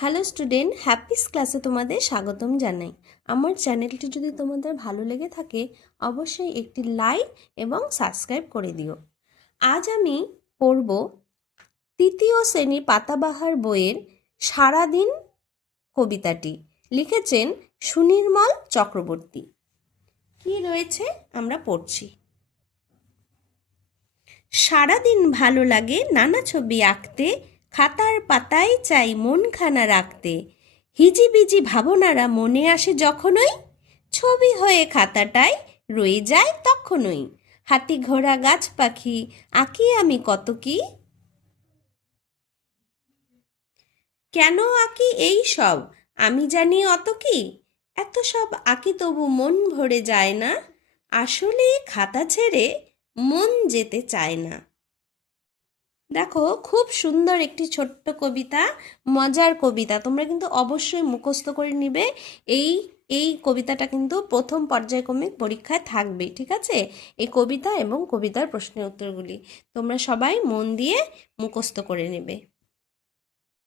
Hello student, Happy's ক্লাসে তোমাদের স্বাগতম জানাই। আমার চ্যানেলটি যদি তোমাদের ভালো লেগে থাকে অবশ্যই একটি লাইক এবং সাবস্ক্রাইব করে দিও। আজ আমি পড়ব তৃতীয় শ্রেণী পাতাবাহার বইয়ের সারাদিন কবিতাটি। লিখেছেন সুনির্মল চক্রবর্তী। কি রয়েছে আমরা পড়ছি। সারাদিন ভালো লাগে নানা ছবি আঁকতে, খাতার পাতায় চাই মনখানা রাখতে। হিজিবিজি ভাবনারা মনে আসে যখনই, ছবি হয়ে খাতাটায় রয়ে যায় তখনই। হাতি ঘোড়া গাছ পাখি আঁকি আমি কত কি। কেন আঁকি এই সব আমি জানি অত কি। এত সব আঁকি তবু মন ভরে যায় না, আসলে খাতা ছেড়ে মন যেতে চায় না। দেখো, খুব সুন্দর একটি ছোট্ট কবিতা, মজার কবিতা। তোমরা কিন্তু অবশ্যই মুখস্থ করে নিবে। এই এই কবিতাটা কিন্তু প্রথম পর্যায়ক্রমিক পরীক্ষায় থাকবে, ঠিক আছে? এই কবিতা এবং কবিতার প্রশ্নের উত্তরগুলি তোমরা সবাই মন দিয়ে মুখস্থ করে নেবে।